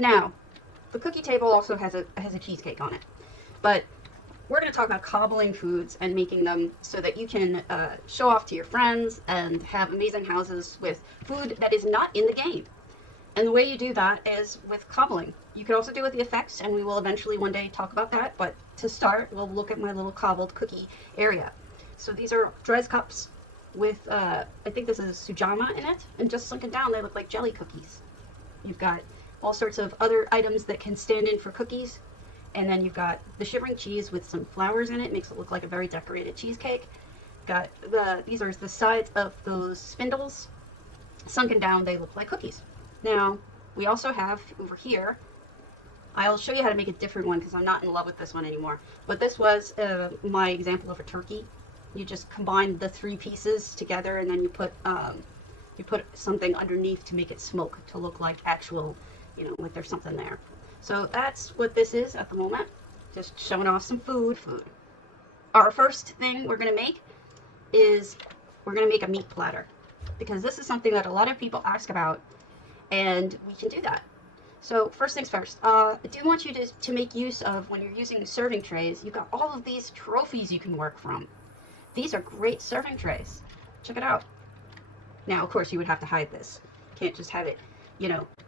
Now, the cookie table also has a cheesecake on it, but we're going to talk about cobbling foods and making them so that you can show off to your friends and have amazing houses with food that is not in the game. And the way you do that is with cobbling. You can also do it with the effects, and we will eventually one day talk about that. But to start, we'll look at my little cobbled cookie area. So these are Drez cups with, I think this is sujama in it, and just sunken down, they look like jelly cookies. You've got all sorts of other items that can stand in for cookies. And then you've got the shivering cheese with some flowers in it, makes it look like a very decorated cheesecake. Got these are the sides of those spindles. Sunken down, they look like cookies. Now, we also have over here, I'll show you how to make a different one because I'm not in love with this one anymore. But this was my example of a turkey. You just combine the three pieces together, and then you put something underneath to make it smoke, to look like actual, like there's something there. So that's what this is at the moment. Just showing off some food. Our first thing we're going to make is we're going to make a meat platter, because this is something that a lot of people ask about, and we can do that. So first things first, I do want you to make use of, when you're using serving trays, you've got all of these trophies you can work from. These are great serving trays. Check it out. Now, of course, you would have to hide this. You can't just have it,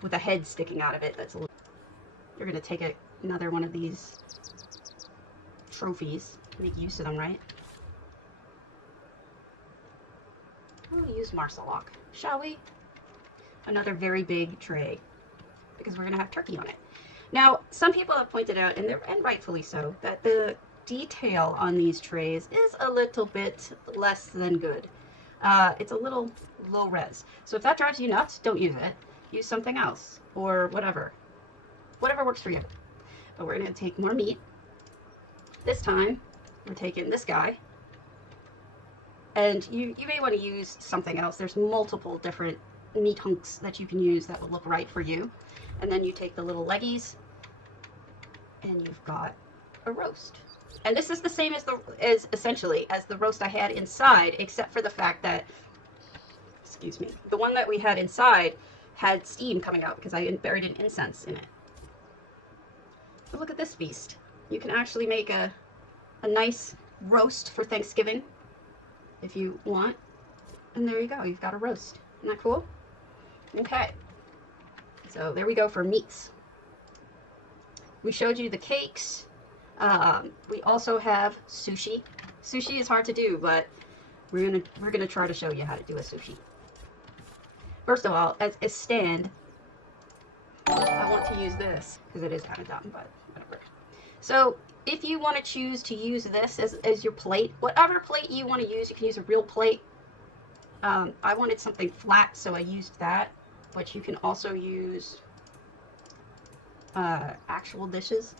with a head sticking out of it. That's a little... You're going to take another one of these trophies, make use of them, right? We'll use Marceloc, shall we? Another very big tray, because we're going to have turkey on it. Now, some people have pointed out, and rightfully so, that the detail on these trays is a little bit less than good. It's a little low res. So if that drives you nuts, don't use it. Use something else, or whatever. Whatever works for you. But we're going to take more meat. This time, we're taking this guy. And you may want to use something else. There's multiple different meat hunks that you can use that will look right for you. And then you take the little leggies, and you've got a roast. And this is the same as essentially as the roast I had inside, except for the fact that, excuse me, the one that we had inside had steam coming out because I buried an incense in it. But look at this feast. You can actually make a nice roast for Thanksgiving if you want. And there you go. You've got a roast. Isn't that cool? Okay. So there we go for meats. We showed you the cakes. We also have sushi. Sushi is hard to do, but we're gonna try to show you how to do a sushi. First of all, as a stand, I want to use this because it is kind of dumb, but whatever. So if you want to choose to use this as your plate, whatever plate you want to use, you can use a real plate. I wanted something flat, so I used that, but you can also use actual dishes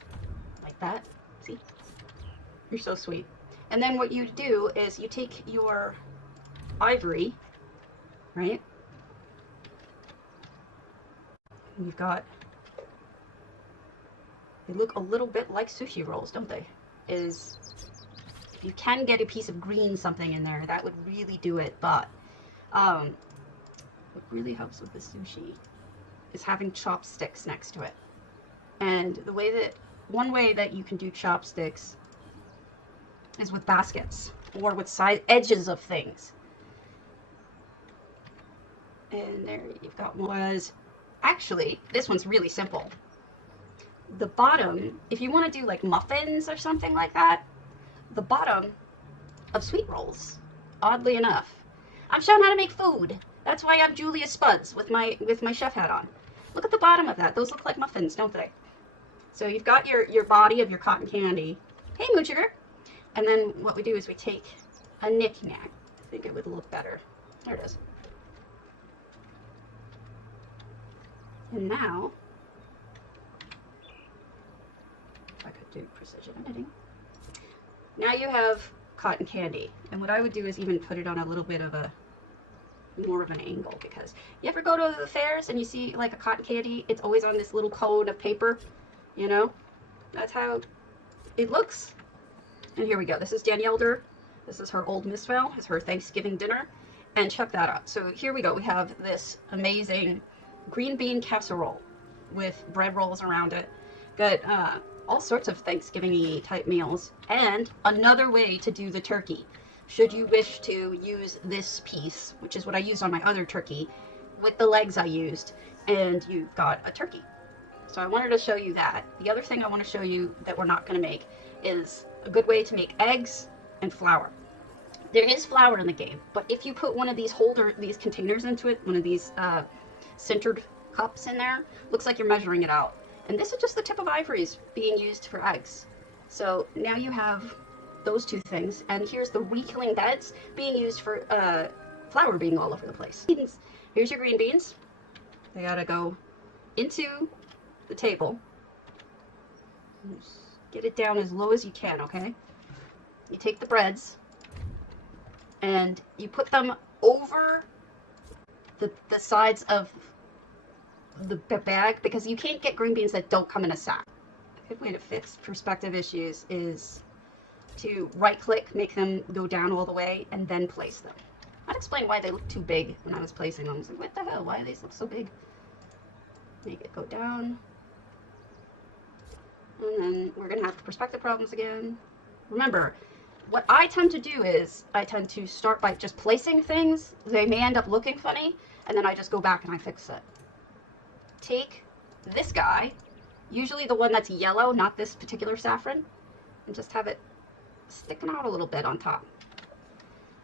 like that. See? You're so sweet. And then what you do is you take your ivory, right? You've got, they look a little bit like sushi rolls, don't they? If you can get a piece of green something in there, that would really do it. But what really helps with the sushi is having chopsticks next to it. And one way that you can do chopsticks is with baskets or with side edges of things. And there you've got one. Actually, this one's really simple. The bottom, if you want to do like muffins or something like that, the bottom of sweet rolls, oddly enough. I'm showing how to make food. That's why I'm Julia Spuds with my chef hat on. Look at the bottom of that. Those look like muffins, don't they? So you've got your body of your cotton candy. Hey, Moon Sugar. And then what we do is we take a knick-knack. I think it would look better. There it is. And now, if I could do precision editing. Now you have cotton candy. And what I would do is even put it on a little bit of more of an angle, because you ever go to the fairs and you see like a cotton candy, it's always on this little cone of paper, That's how it looks. And here we go. This is Danielle Durr. This is her old misfell. It's her Thanksgiving dinner. And check that out. So here we go. We have this amazing green bean casserole. with bread rolls around it. Got all sorts of Thanksgiving-y type meals. And another way to do the turkey, should you wish to use this piece, which is what I used on my other turkey, with the legs I used, and you've got a turkey. So I wanted to show you that. The other thing I want to show you that we're not going to make is a good way to make eggs and flour. There is flour in the game, but if you put one of these these containers into it, one of these sintered cups in there, looks like you're measuring it out. And this is just the tip of ivories being used for eggs. So now you have those two things, and here's the rekilling beds being used for flour being all over the place. Here's your green beans. They gotta go into the table. Just get it down as low as you can, okay? You take the breads and you put them over the sides of the bag, because you can't get green beans that don't come in a sack. A good way to fix perspective issues is to right click, make them go down all the way, and then place them. I'd explain why they look too big when I was placing them. I was like, what the hell? Why do these look so big? Make it go down. And then we're going to have perspective problems again. Remember, what I tend to do is I tend to start by just placing things. They may end up looking funny, and then I just go back and I fix it. Take this guy, usually the one that's yellow, not this particular saffron, and just have it sticking out a little bit on top.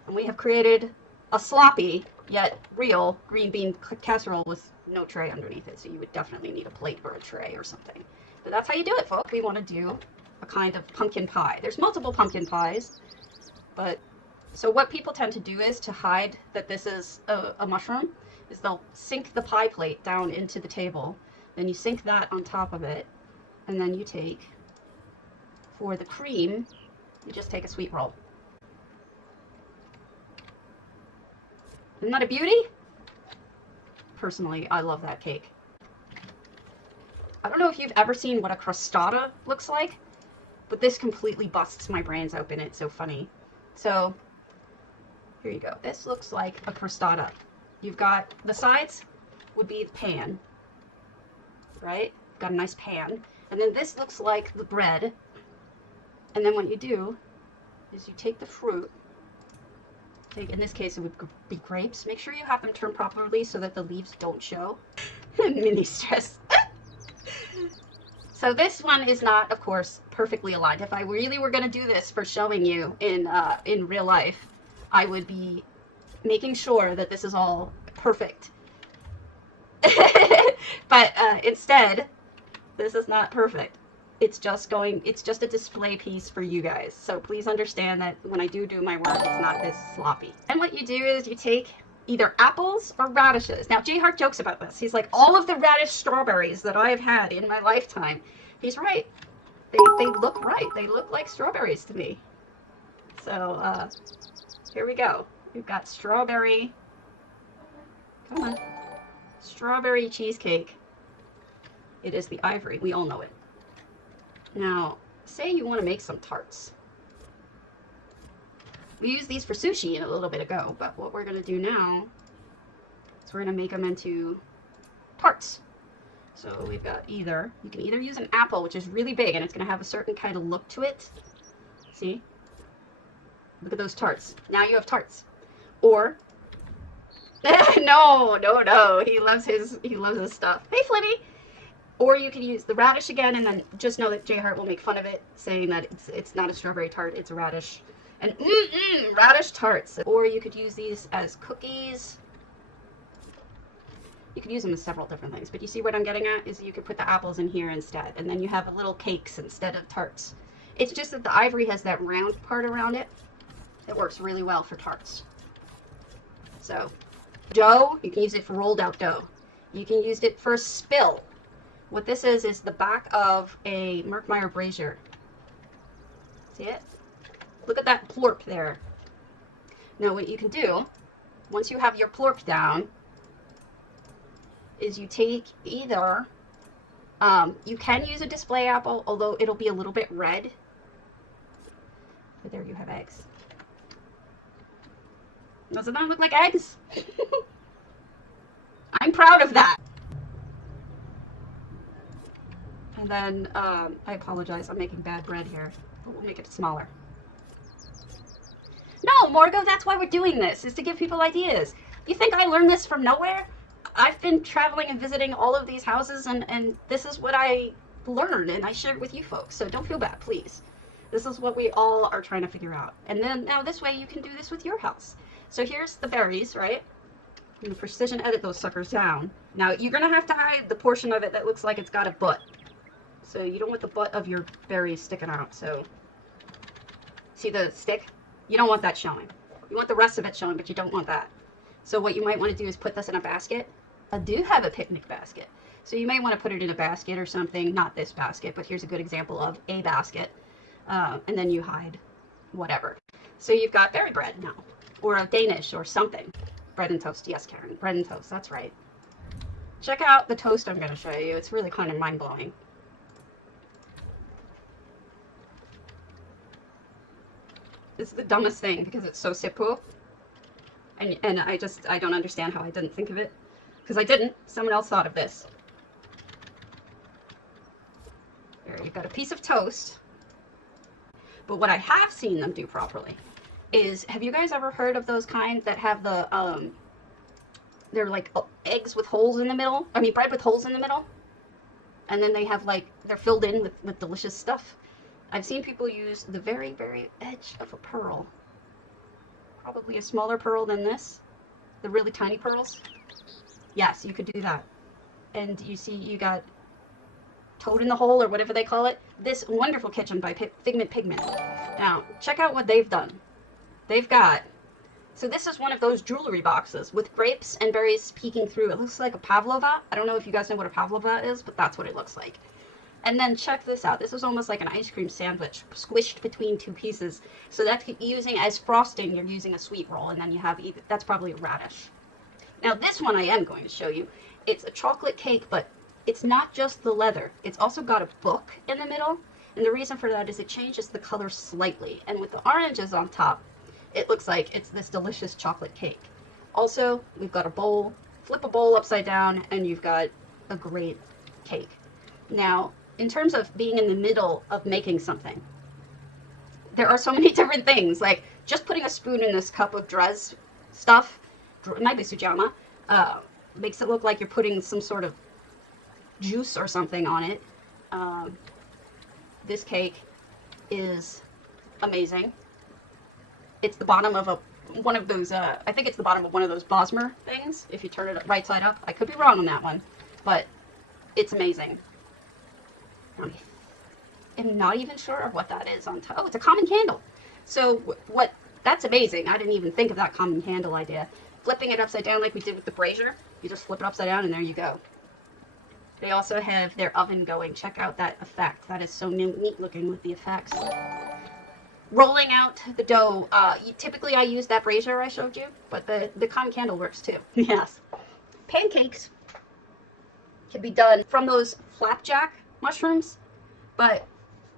And we have created a sloppy yet real green bean casserole with no tray underneath it, so you would definitely need a plate or a tray or something. But that's how you do it, folks. We want to do a kind of pumpkin pie. There's multiple pumpkin pies, but so what people tend to do is to hide that this is a mushroom, is they'll sink the pie plate down into the table, then you sink that on top of it, and then you take, for the cream, you just take a sweet roll. Isn't that a beauty? Personally, I love that cake. I don't know if you've ever seen what a crostata looks like, but this completely busts my brains open. It's so funny. So, here you go. This looks like a crostata. You've got, the sides would be the pan, right? You've got a nice pan. And then this looks like the bread. And then what you do is you take the fruit, in this case it would be grapes. Make sure you have them turned properly so that the leaves don't show. Mini stress. So this one is not, of course, perfectly aligned. If I really were going to do this for showing you in real life, I would be making sure that this is all perfect. But instead, this is not perfect. It's just a display piece for you guys. So please understand that when I do my work, it's not this sloppy. And what you do is you take either apples or radishes. Now, J Hart jokes about this. He's like, all of the radish strawberries that I have had in my lifetime. He's right. They look right. They look like strawberries to me. So, here we go. We've got strawberry. Come on. Strawberry cheesecake. It is the ivory. We all know it. Now, say you want to make some tarts. We used these for sushi a little bit ago, but what we're going to do now is we're going to make them into tarts. So we've got you can either use an apple, which is really big, and it's going to have a certain kind of look to it. See? Look at those tarts. Now you have tarts. Or, no, he loves his stuff. Hey, Flimmy! Or you can use the radish again, and then just know that J Hart will make fun of it, saying that it's not a strawberry tart, it's a radish. And radish tarts. Or you could use these as cookies. You could use them as several different things, but you see what I'm getting at? Is you could put the apples in here instead, and then you have little cakes instead of tarts. It's just that the ivory has that round part around it. It works really well for tarts. So, dough, you can use it for rolled out dough. You can use it for a spill. What this is the back of a Merkmeyer brazier. See it? Look at that plorp there. Now what you can do, once you have your plorp down, is you take either, you can use a display apple, although it'll be a little bit red. But there you have eggs. Doesn't that look like eggs? I'm proud of that. And then, I apologize, I'm making bad bread here, but we'll make it smaller. No, Morgo, that's why we're doing this, is to give people ideas. You think I learned this from nowhere? I've been traveling and visiting all of these houses, and this is what I learned, and I share it with you folks, so don't feel bad, please. This is what we all are trying to figure out. And then, now this way you can do this with your house. So here's the berries, right? I'm gonna precision edit those suckers down. Now, you're gonna have to hide the portion of it that looks like it's got a butt. So you don't want the butt of your berries sticking out, so. See the stick? You don't want that showing. You want the rest of it showing, but you don't want that. So what you might want to do is put this in a basket. I do have a picnic basket. So you may want to put it in a basket or something. Not this basket, but here's a good example of a basket. And then you hide whatever. So you've got berry bread now. Or a Danish or something. Bread and toast. Yes, Karen. Bread and toast. That's right. Check out the toast I'm going to show you. It's really kind of mind-blowing. This is the dumbest thing because it's so simple. And I don't understand how I didn't think of it. Because I didn't. Someone else thought of this. There, you've got a piece of toast. But what I have seen them do properly is, have you guys ever heard of those kind that have the, they're like eggs with holes in the middle? I mean, bread with holes in the middle? And then they have like, they're filled in with delicious stuff. I've seen people use the very, very edge of a pearl. Probably a smaller pearl than this. The really tiny pearls. Yes, you could do that. And you see, you got Toad in the Hole, or whatever they call it. This wonderful kitchen by Figment Pigment. Now, check out what they've done. They've got, so this is one of those jewelry boxes with grapes and berries peeking through. It looks like a pavlova. I don't know if you guys know what a pavlova is, but that's what it looks like. And then check this out. This is almost like an ice cream sandwich squished between two pieces. So that's using as frosting, you're using a sweet roll, and then you have either, that's probably a radish. Now this one I am going to show you. It's a chocolate cake, but it's not just the leather. It's also got a book in the middle. And the reason for that is it changes the color slightly. And with the oranges on top, it looks like it's this delicious chocolate cake. Also, we've got a bowl. Flip a bowl upside down, and you've got a great cake. Now, in terms of being in the middle of making something, there are so many different things, like just putting a spoon in this cup of Drez stuff, it might be sujama, makes it look like you're putting some sort of juice or something on it. This cake is amazing. It's the bottom of one of those, I think it's the bottom of one of those Bosmer things, if you turn it right side up. I could be wrong on that one, but it's amazing. I'm not even sure of what that is on top. Oh, it's a common candle. So that's amazing. I didn't even think of that common candle idea. Flipping it upside down like we did with the brazier. You just flip it upside down and there you go. They also have their oven going. Check out that effect. That is so neat looking with the effects. Rolling out the dough. Typically I use that brazier I showed you, but the common candle works too. Yes. Pancakes can be done from those flapjack mushrooms, but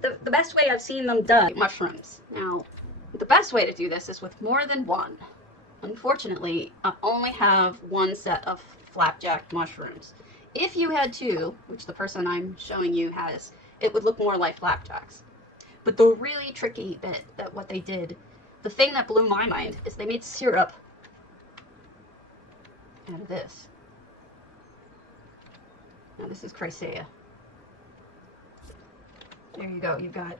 the best way I've seen them done, mushrooms. Now, the best way to do this is with more than one. Unfortunately, I only have one set of flapjack mushrooms. If you had two, which the person I'm showing you has, it would look more like flapjacks. But the really tricky bit that what they did, the thing that blew my mind, is they made syrup out of this. Now this is Chrysaea. There you go, you've got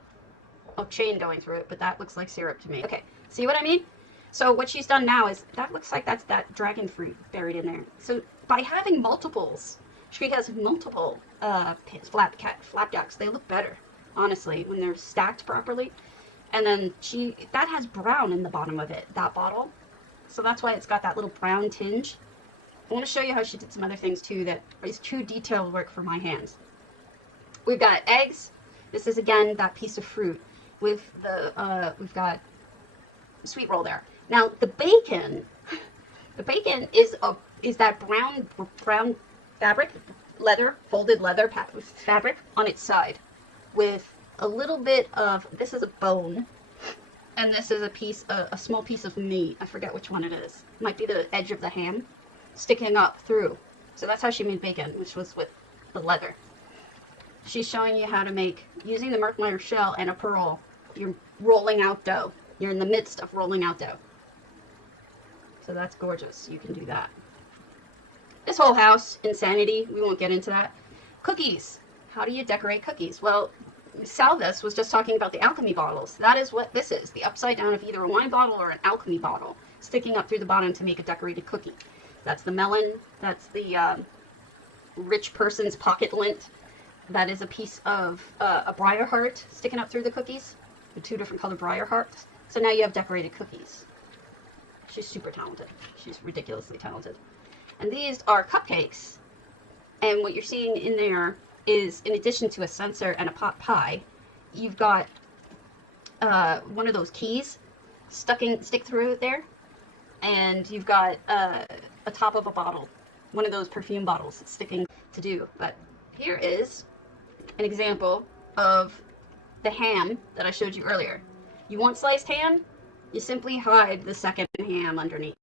a chain going through it, but that looks like syrup to me. Okay, see what I mean? So what she's done now is, that looks like that's that dragon fruit buried in there. So by having multiples, she has multiple flapjacks. They look better, honestly, when they're stacked properly. And then that has brown in the bottom of it, that bottle. So that's why it's got that little brown tinge. I want to show you how she did some other things too that is true detailed work for my hands. We've got eggs. This is again that piece of fruit with the we've got sweet roll there. Now the bacon is that brown fabric, folded leather fabric on its side, with a little bit of, this is a bone, and this is a small piece of meat. I forget which one it is. It might be the edge of the ham sticking up through. So that's how she made bacon, which was with the leather. she's showing you how to make, using the Merkmeyer shell and a pearl, you're rolling out dough. You're in the midst of rolling out dough. So that's gorgeous. You can do that. This whole house, insanity. We won't get into that. Cookies. How do you decorate cookies? Well, Salvis was just talking about the alchemy bottles. That is what this is. The upside down of either a wine bottle or an alchemy bottle sticking up through the bottom to make a decorated cookie. That's the melon. That's the rich person's pocket lint. That is a piece of a briar heart sticking up through the cookies. The 2 different colored briar hearts. So now you have decorated cookies. She's super talented. She's ridiculously talented. And these are cupcakes. And what you're seeing in there is, in addition to a censer and a pot pie, you've got one of those keys stick through there. And you've got a top of a bottle. One of those perfume bottles sticking to do. But here is an example of the ham that I showed you earlier. You want sliced ham? You simply hide the second ham underneath.